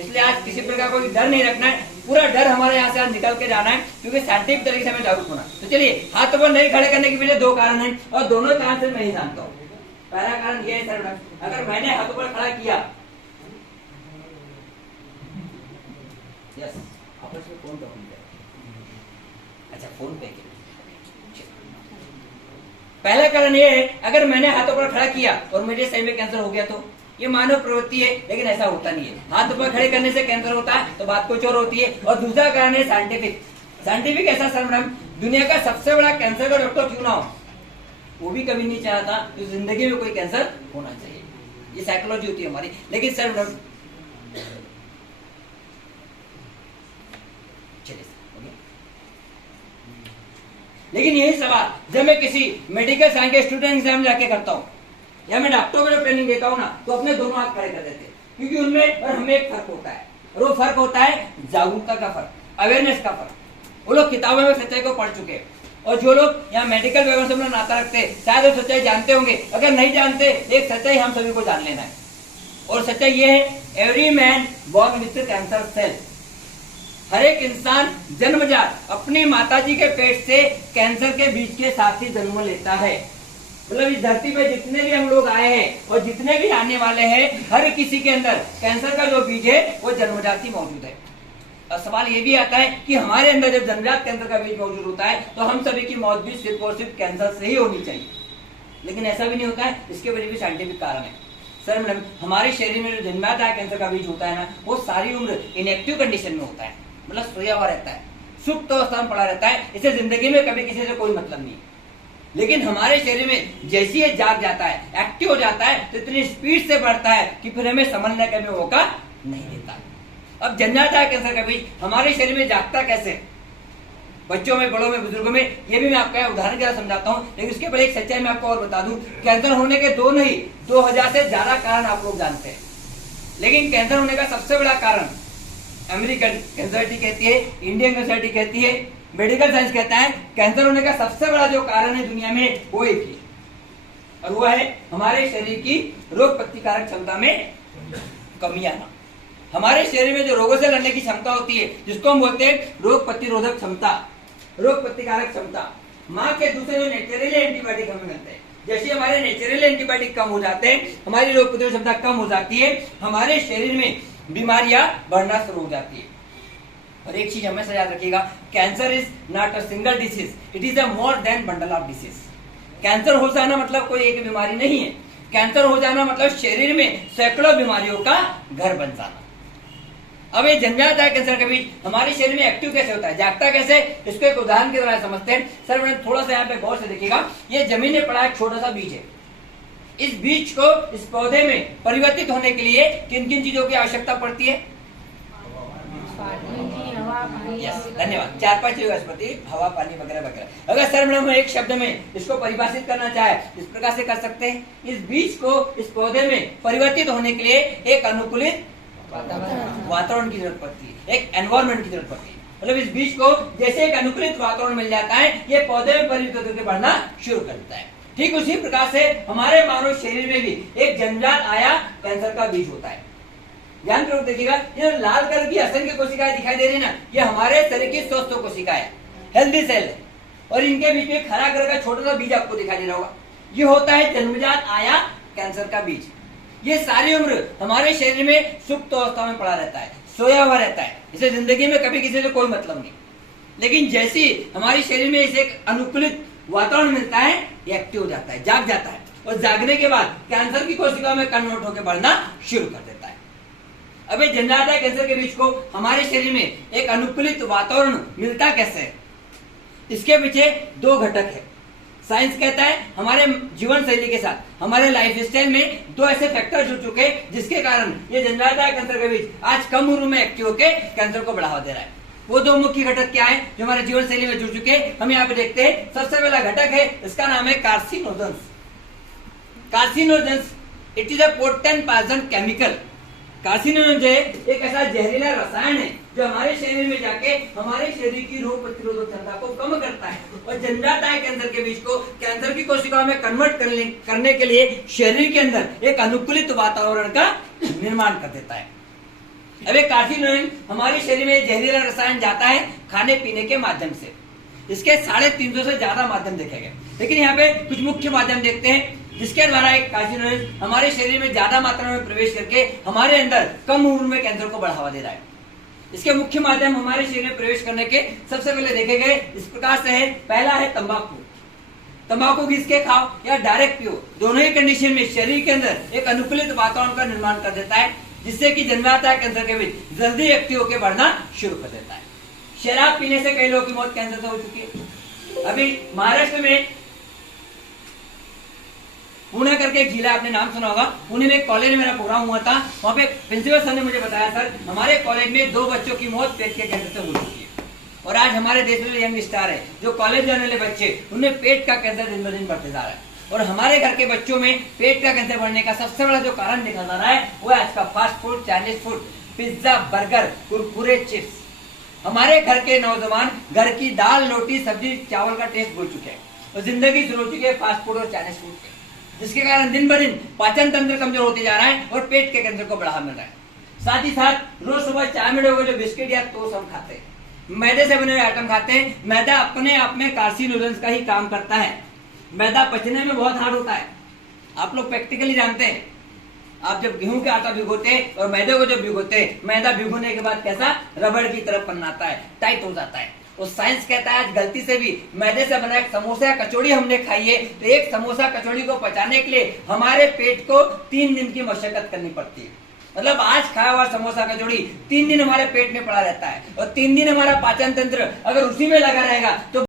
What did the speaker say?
इसलिए आज किसी प्रकार का कोई डर नहीं रखना है, पूरा डर हमारे यहाँ से आज निकल के जाना है, क्योंकि साइंटिफिक तरीके से हमें जागरूक होना। तो चलिए, हाथ ऊपर नहीं खड़े करने के पीछे दो कारण हैं और दोनों कारण से मैं ही जानता हूँ। पहला कारण ये है सर, अगर मैंने हाथ ऊपर खड़ा किया, यस आपस में कौन डॉक्यूमेंट है, अच्छा फोन पे के। पहला कारण ये है, अगर मैंने हाथ ऊपर खड़ा किया और मुझे सही में कैंसर हो गया तो ये मानव प्रवृत्ति है, लेकिन ऐसा होता नहीं है। हाथ ऊपर खड़े करने से कैंसर होता है तो बात कुछ और होती है। और दूसरा कारण है साइंटिफिक। साइंटिफिक ऐसा सर मैडम, दुनिया का सबसे बड़ा कैंसर का डॉक्टर क्यों ना हो, वो भी कभी नहीं चाहता कि जिंदगी में कोई कैंसर होना चाहिए। ये साइकोलॉजी होती है हमारी। लेकिन सर मैडम लेकिन यही सवाल जब मैं किसी मेडिकल साइंस के स्टूडेंट एग्जाम जाके करता हूँ या मैं डॉक्टरों को ट्रेनिंग देता हूँ ना, तो अपने दोनों हाथ खड़े कर देते हैं, क्योंकि उनमें और हमें एक फर्क होता है, और वो फर्क होता है जागरूकता का फर्क, अवेयरनेस का फर्क। वो लोग किताबों में सच्चाई को पढ़ चुके हैं, और जो लोग यहाँ मेडिकल बैकग्राउंड से अपना नाता रखते हैं शायद वो सच्चाई जानते होंगे। अगर नहीं जानते, एक सच्चाई हम सभी को जान लेना है, और सच्चाई ये है, every man born with cancer cell. हर एक इंसान जन्मजात अपनी माताजी के पेट से कैंसर के बीज के साथ ही जन्म लेता है। मतलब इस धरती पे जितने भी हम लोग आए हैं और जितने भी आने वाले हैं, हर किसी के अंदर कैंसर का जो बीज है वो जन्मजात ही मौजूद है। और सवाल ये भी आता है कि हमारे अंदर जब जन्मजात कैंसर का बीज मौजूद होता है तो हम सभी की मौत भी सिर्फ और सिर्फ कैंसर से ही होनी चाहिए, लेकिन ऐसा भी नहीं होता है। इसके वजह भी साइंटिफिक कारण है। सर मैडम, हमारे शरीर में जो जन्मजात कैंसर का बीज होता है ना, वो सारी उम्र इनएक्टिव कंडीशन में होता है, मतलब सोया हुआ रहता है, सुप्त अवस्था में पड़ा रहता है। इसे जिंदगी में कभी किसी से कोई मतलब नहीं। लेकिन हमारे शरीर में जैसे ही जाग जाता है, एक्टिव हो जाता है, तो इतनी स्पीड से बढ़ता है कि फिर हमें समझने का भी मौका नहीं देता। अब जन्मजात कैंसर का बीज हमारे शरीर में जागता कैसे, बच्चों में, बड़ों में, बुजुर्गों में, ये भी मैं आपका उदाहरण के साथ समझाता हूँ। लेकिन उसके पहले एक सच्चाई मैं आपको और बता दूं, कैंसर होने के दो नहीं 2000 से ज्यादा कारण आप लोग जानते हैं, लेकिन कैंसर होने का सबसे बड़ा कारण अमेरिकन कैंसर सोसाइटी कहती है, इंडियन कैंसर सोसाइटी कहती है, मेडिकल साइंस कहता है, कैंसर होने का सबसे बड़ा जो कारण है दुनिया में वो एक ही, और वो है हमारे शरीर की रोग प्रतिकारक क्षमता में कमी आना। हमारे शरीर में जो रोगों से लड़ने की क्षमता होती है, जिसको हम बोलते हैं रोग प्रतिरोधक क्षमता, रोग प्रतिकारक क्षमता, माँ के दूसरे जो नेचुरली एंटीबायोटिक हमें मिलते हैं, जैसे हमारे नेचुरली एंटीबायोटिक कम हो जाते हैं, हमारी रोग प्रतिरोधक क्षमता कम हो जाती है, हमारे शरीर में बीमारियां बढ़ना शुरू हो जाती है। और एक चीज हमेशा याद रखिएगा, cancer is not a single disease, it is a more than bundle of disease. Cancer हो जाना मतलब कोई एक बीमारी नहीं है, कैंसर हो जाना मतलब शरीर में सैकड़ों बीमारियों का घर बन जाना। अब ये जन्मजात कैंसर का बीज हमारे शरीर में एक्टिव कैसे होता है, जागता कैसे, इसको एक उदाहरण के द्वारा समझते हैं। सर मैंने थोड़ा सा यहाँ पे गौर से देखिएगा, ये जमीन में पड़ा एक छोटा सा बीज है। इस बीज को इस पौधे में परिवर्तित होने के लिए किन किन चीजों की आवश्यकता पड़ती है? यस, धन्यवाद। 4-5 चीजों की पड़ती है, हवा, पानी वगैरह वगैरह। अगर सर मैडम एक शब्द में इसको परिभाषित करना चाहे, इस प्रकार से कर सकते हैं, इस बीज को इस पौधे में परिवर्तित होने के लिए एक अनुकूलित वातावरण की जरूरत पड़ती है, एक एनवायरमेंट की जरूरत पड़ती है। मतलब इस बीज को जैसे एक अनुकूलित वातावरण मिल जाता है, ये पौधे में परिवर्तित होकर बढ़ना शुरू कर देता है। ठीक उसी प्रकार से हमारे मानव शरीर में भी एक जन्मजात आया कैंसर का बीज होता है। ध्यान पूर्वक देखिएगा, ये लाल कलर की असंख्य कोशिकाएं दिखाई दे रही है ना, ये हमारे शरीर की स्वस्थ कोशिकाएं, हेल्दी सेल है, और इनके बीच में एक हरा कलर का छोटा सा बीज आपको दिखाई दे रहा होगा, ये होता है जन्मजात आया कैंसर का बीज। ये सारी उम्र हमारे शरीर में सुप्त अवस्था में पड़ा रहता है, सोया हुआ रहता है, इसे जिंदगी में कभी किसी से कोई मतलब नहीं। लेकिन जैसे हमारे शरीर में इसे एक अनुकूलित वातावरण मिलता है, ये एक्टिव हो जाता है, जाग जाता है, और जागने के बाद कैंसर की कोशिकाओं में कन्वर्ट होकर बढ़ना शुरू कर देता है। अब ये जन्मजात कैंसर के बीज को हमारे शरीर में एक अनुकूलित वातावरण मिलता कैसे है, इसके पीछे दो घटक है। साइंस कहता है हमारे जीवन शैली के साथ, हमारे लाइफ स्टाइल में दो ऐसे फैक्टर जुड़ चुके हैं जिसके कारण ये जन्मजात कैंसर के बीज आज कम उम्र में एक्टिव होकर कैंसर को बढ़ावा दे रहा है। वो दो मुख्य घटक क्या है जो हमारे जीवन शैली में जुड़ चुके हैं, हम यहाँ पे देखते हैं। सबसे पहला घटक है, इसका नाम है carcinogens. Carcinogens it is a potent poison chemical. Carcinogen एक ऐसा जहरीला रसायन है जो हमारे शरीर में जाके हमारे शरीर की रोग प्रतिरोधक क्षमता को कम करता है, और जन्मजात कैंसर के बीज को कैंसर की कोशिकाओं में कन्वर्ट करने के लिए शरीर के अंदर एक अनुकूलित वातावरण का निर्माण कर देता है। अब एक कार्सिनोजन हमारे शरीर में जहरीला रसायन जाता है खाने पीने के माध्यम से। इसके 350 से ज्यादा माध्यम देखे गए, लेकिन यहाँ पे कुछ मुख्य माध्यम देखते हैं जिसके द्वारा एक कार्सिनोजन हमारे शरीर में ज्यादा मात्रा में प्रवेश करके हमारे अंदर कम उम्र में कैंसर को बढ़ावा दे रहा है। इसके मुख्य माध्यम हमारे शरीर में प्रवेश करने के सबसे पहले देखे गए इस प्रकार से है। पहला है तंबाकू। तंबाकू घिस के खाओ या डायरेक्ट पियो, दोनों ही कंडीशन में शरीर के अंदर एक अनुकूलित वातावरण का निर्माण कर देता है, जिससे कि जन्मजात कैंसर के बीच जल्दी एक्टिव होकर बढ़ना शुरू कर देता है। शराब पीने से कई लोगों की मौत कैंसर से हो चुकी है। अभी महाराष्ट्र में पुणे करके एक जिला, आपने नाम सुना होगा, पुणे में एक कॉलेज में मेरा प्रोग्राम हुआ था। वहां पे प्रिंसिपल सर ने मुझे बताया, सर हमारे कॉलेज में 2 बच्चों की मौत पेट के कैंसर से हो चुकी है। और आज हमारे देश में यंग स्टार है जो कॉलेज जाने वाले बच्चे, उनमें पेट का कैंसर दिन ब दिन बढ़ते जा रहा है। और हमारे घर के बच्चों में पेट का कैंसर बढ़ने का सबसे बड़ा जो कारण निकल रहा है वो है आज का fast food, Chinese food, pizza, burger, Kurkure, chips. हमारे घर के नौजवान घर की दाल, रोटी, सब्जी, चावल का टेस्ट भूल चुके हैं और जिंदगी शुरू हो चुकी है फास्ट फूड और चाइनीज फूड के, जिसके कारण दिन ब दिन पाचन तंत्र कमजोर होते जा रहा है और पेट के कैंसर को बढ़ावा मिल रहा है। साथ ही साथ रोज सुबह चाय में जो बिस्किट या टोस्ट हम खाते हैं, मैदे से बने हुए आइटम खाते हैं। मैदा अपने आप में कार्सिनोजेंस का ही काम करता है। मैदा पचने में बहुत हार्ड होता है, आप लोग प्रैक्टिकली जानते हैं। आप जब गेहूं का आटा भिगोते और मैदे को जब भिगोते, मैदा भिगोने के बाद कैसा रबड़ की तरफ पन्नाता है, टाइट हो जाता है। और साइंस कहता है आज गलती से भी मैदे से बना एक समोसा या कचौड़ी हमने खाई है तो एक समोसा कचौड़ी को पचाने के लिए हमारे पेट को 3 दिन की मशक्कत करनी पड़ती है। मतलब आज खाया हुआ समोसा कचौड़ी 3 दिन हमारे पेट में पड़ा रहता है और 3 दिन हमारा पाचन तंत्र अगर उसी में लगा रहेगा तो